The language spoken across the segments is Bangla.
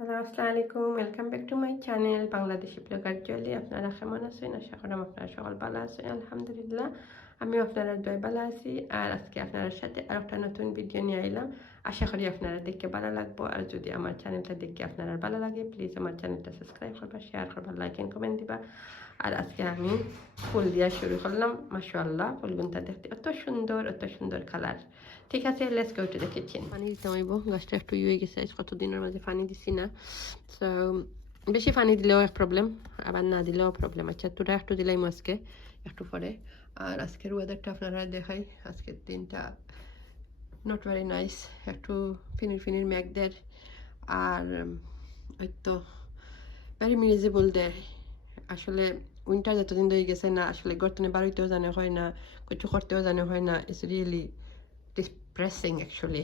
হ্যালো, আসসালামু আলাইকুম। Welcome back to my channel Bangladeshi blogger Jolly আপনারা কেমন আছেন? আশা করাম আপনারা সকল ভালো আছেন। আলহামদুলিল্লাহ, আমিও আপনারা দয় ভালো আছি। আর আজকে আপনার সাথে আর একটা নতুন ভিডিও নিয়ে আইলাম। আশা করি আপনারা দেখে ভালো লাগবো। আর যদি আমার চ্যানেলটা দেখে আপনারা ভালো লাগে প্লিজ আমার চ্যানেলটা সাবস্ক্রাইব করবা শেয়ার করবা লাইক এন্ড কমেন্ট দিবা। আর আজকে আমি ফুল দিয়া শুরু করলাম। মাশাআল্লাহ, ফুলগুনটা দেখতে অত সুন্দর অত সুন্দর কালার ঠিক আছে let's go to the kitchen পানি দিতে হইব, গাছটা একটু ইয়ে গেছে কতদিনের মাঝে পানি দিছি না। সো বেশি পানি দিলেও এক প্রবলেম আবার না দিলেও প্রবলেম আচ্ছা তোরা একটু দিলাম আজকে, একটু পরে। আর আজকের ওয়েদারটা আপনারা দেখাই। আজকের দিনটা নট ভেরি নাইস একটু ফিনির ফিনির ম্যাক মেঘদের আর ওই তো ভেরি মিউজিবল ডে আসলে উইন্টার যতদিন ধরে গেছে না, আসলে গর্তনে বাড়িতেও জানে হয় না, কিছু করতেও জানে হয় না ইটস রিয়েলি ডিপ্রেসিং অ্যাকচুয়ালি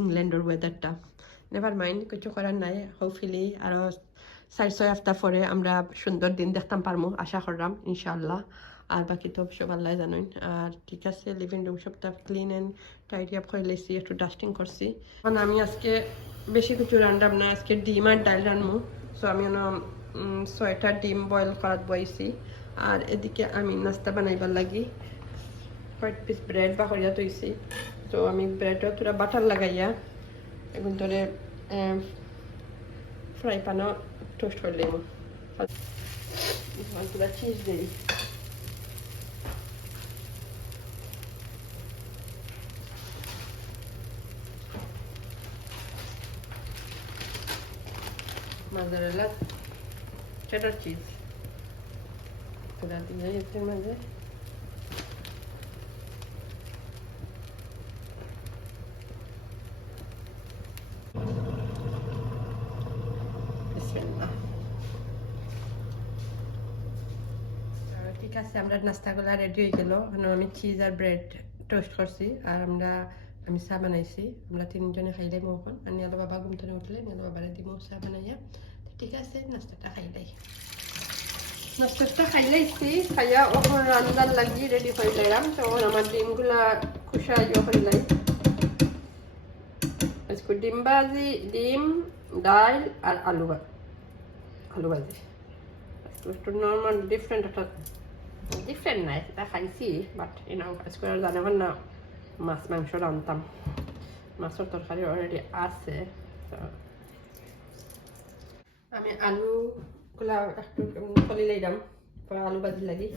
ইংল্যান্ডের ওয়েদারটা নেভার মাইন্ড কিছু করার নাই। হোপফুলি আরও চার ছয় সপ্তাহ পরে আমরা সুন্দর দিন দেখতাম পারমো, আশা করলাম ইনশাল্লাহ আর বাকি তো সব আল্লাহ জানেন। আর ঠিক আছে লিভিং রুম সবটা ক্লিন অ্যান্ড টাইডি আপ করে লেছি, একটু ডাস্টিং করছি। কারণ আমি আজকে বেশি কিছু রান্নাম না আজকে ডিম আর ডাল রানবো সো আমি ছয়টা ডিম বয়েল করাত বইছি। আর এদিকে আমি নাস্তা বানাইবার লাগি। কয়েক পিস ব্রেড বাকরিয়া তৈছি তো আমি ব্রেডও তোরা বাটার লাগাইয়া এখন ধরে ফ্রাই প্যানও টোস্ট করে নেব। চিজ দিই। Mozzarella cheddar cheese. মাঝে বিসমিল্লাহ আহ, ঠিক আছে আমরা নাস্তাগুলো রেডি হয়ে গেল আমি চিজ আর ব্রেড টোস্ট করছি আর আমরা আমি চা বানাইছি। আমরা তিনজনে খাইলাই এখন আর নিয়ালো বাবা থেকে উঠলে নিয়ালো বাবারে দিব চা বানাইয়া তো ঠিক আছে, নাস্তাটা খাইলাই নাস্তাটা খাইলাইছি খাইয়া ওখানে রান্নার লাগি রেডি করে লাইলাম তো ওখানে আমার ডিমগুলা খুশা ইয়ে করে লাই আজকে ডিম ভাজি, ডিম ডাল আর আলু আলু ভাজি। একটু নর্মাল ডিফারেন্ট একটা ডিফারেন্ট নাই, এটা খাইছি বাট ইউনো আজকে আর জানে না মাছ মাংস রান্তাম মাছের তরকারি অলরেডি আছে। আমি আলুগুলা একটু ফলি লাইলাম পরে আলু ভাজি লাগি।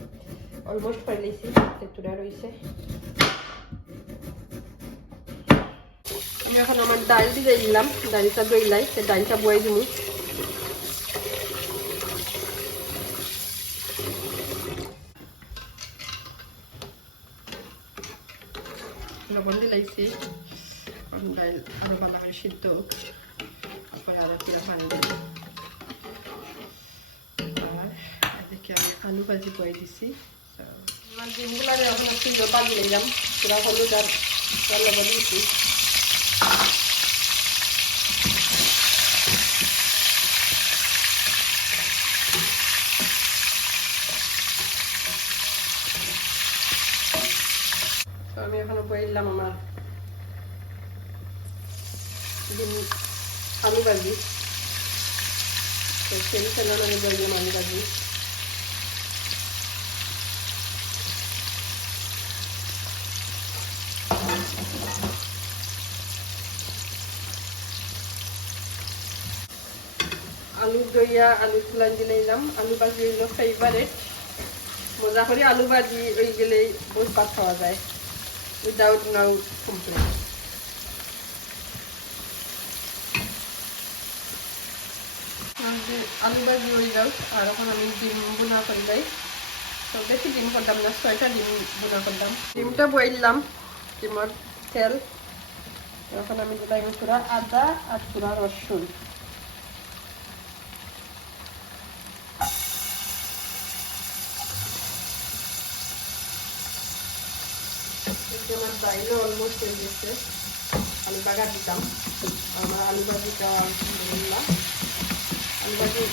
অলমোস্ট করে লাইছি তেতুরা রয়েছে আমি এখন আমার ডাল দিয়ে দিলাম ডালটা দইলাই সে ডালটা বয়ে দিব লবণ দিলাইছি এখন ডাল আরও ভালো করে সিদ্ধ তারপরে আরও কিনা পানি দিই আলু ভাজি করে দিছি। তো আমার ডিমগুলো এখন একটু বাগিয়ে নিলাম পুরা হলুদ আর লবণ দিয়েছি এখনও বইলাম আমার। আলু ভাজি সেই খেলাম আমি বইলাম আলু ভাজি আলু দইয়া, আলু তুলান দিলাম আলু ভাজি হইল ফেভারেট মজা করে আলু ভাজি ওই গেলেই বহুত ভাত খাওয়া যায়। উইদাউট নাও কমপ্লেন আলু ভাজি হয়ে আর আমি ডিম বোনা বেশি ডিম না, ছয়টা ডিম ডিমটা তেল। এখন আমি আদা আর পুরা রসুন। এদিকে আমার বাইরে অলমোস্ট হয়ে গেছে আমি বাগার দিতাম। আমার আলু আলহামদুলিল্লাহ আলু ভাজি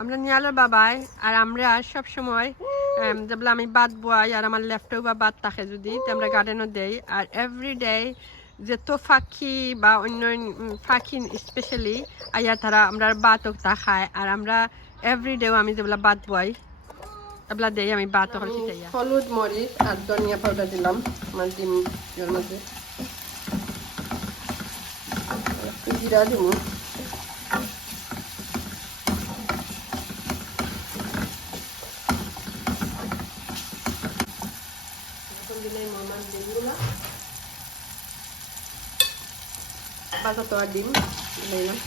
আমরা নিয়ালের বাবাই আর আমরা সব সময় যেগুলো আমি বাদ বয়াই আর আমার লেফটেও বা বাদ থাকে যদি আমরা গার্ডেনও দেই। আর এভরি ডে যত ফাঁকি বা অন্য ফাঁকি স্পেশালি আইয়া তারা আমরা বাতক তা খায় আর আমরা এভরি ডেও আমি যেগুলো বাদ বয়াই এগুলা দেই আমি বাত হলুদ মরিচ আর ধনিয়া পাউডার দিলাম আমার ডিমের মধ্যে জিরা দিব এখন দিলে নর্মাল ডিমগুলো বাসা তো আর ডিম দিলাম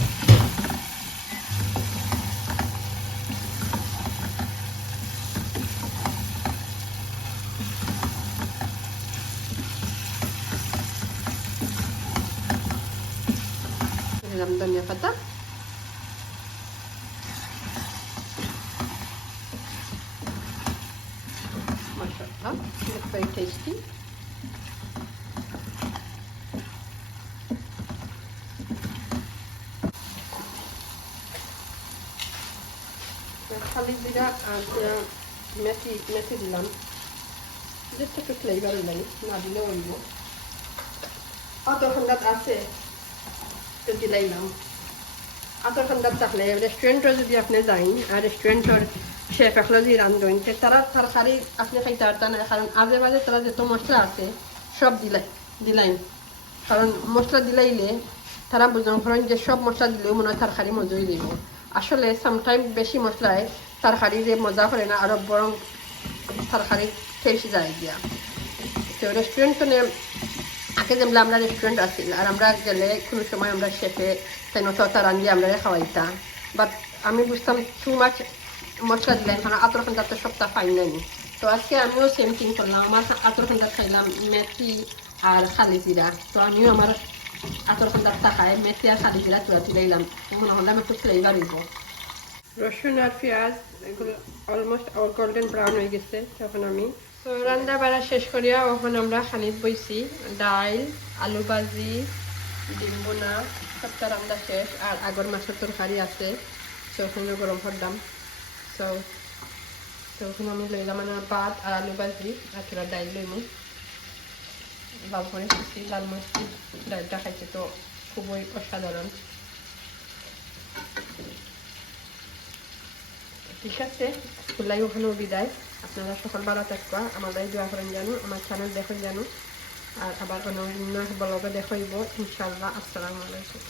দিলাম ধনিয়া পাতা মাশাআল্লাহ it's very tasty. খালি জিরা আর মেথি মেথি দিলাম। just একটু ফ্লেভার নাই, না দিলেও হইব। অত ঠান্ডাত আছে, তো দিলাইলাম। আতর ঠান্ডাত থাকলে রেস্টুরেন্টও যদি আপনি যাইন, আর রেস্টুরেন্টর শেফ এখলো যদি রান্ধন তে তারা তরকারি আপনি খাইতে পারতেন না, কারণ আজে বাজে তারা যত মশলা আছে, সব দিলাই। দিলাইন কারণ মশলা দিলাইলে তারা বুঝলাম করেন যে সব মশলা দিলেও মনে হয় তরকারি মজুই দিব। আসলে সামটাইম বেশি মশলায় তরকারি যে মজা করে না, আরও বরং তরকারি ফেসে যায় দিয়া তো রেস্টুরেন্ট তো আগে যেমন আমরা রেস্টুরেন্ট আছিল, আর আমরা গেলে কোনো সময় আমরা শেফে, তাই নত তার রান্দি আমরা খাওয়াইতাম। বাট আমি বুঝতাম টু মাছ মশলা দিলে কারণ আতর খান্দার তো সপ্তাহ ফাইন নাই। তো আজকে আমিও সেম থিং করলাম, আমার আতর খান্দার খাইলাম, মেথি আর খালি জিরা। তো আমিও আমার আতর টাকায় মেথি আর খালি জিরা তুলা তুলাইলাম মনে হলাম একটু ফ্লেভার দিব রসুন আর পেঁয়াজ, এগুলো অলমোস্ট গোল্ডেন ব্রাউন হয়ে গেছে, তখন আমি। রান্না বাড়া শেষ করিয়া এখন আমরা খানিত বইছি। ডাইল আলু ভাজি, ডিম বোনা সবটা রান্না শেষ। আর আগর মাছের তরকারি আছে, তো ওখানে গরম তো তো ওখানে আমি লইলাম মানে ভাত আর আলু ভাজি, আর ডাইল লইমু। লাল করে লাল মরিচ ডালটা খাইছে তো খুবই অসাধারণ। ঠিক আছে খুলাই ওখানেও বিদায়। আপনারা সকল ভালো থাকবা বাড়ি দোয়া করেন জানো আমার চ্যানেল দেখেন জানো আর আবার অন্য ব্লগে দেখাইব ইনশাল্লাহ আসসালামু আলাইকুম।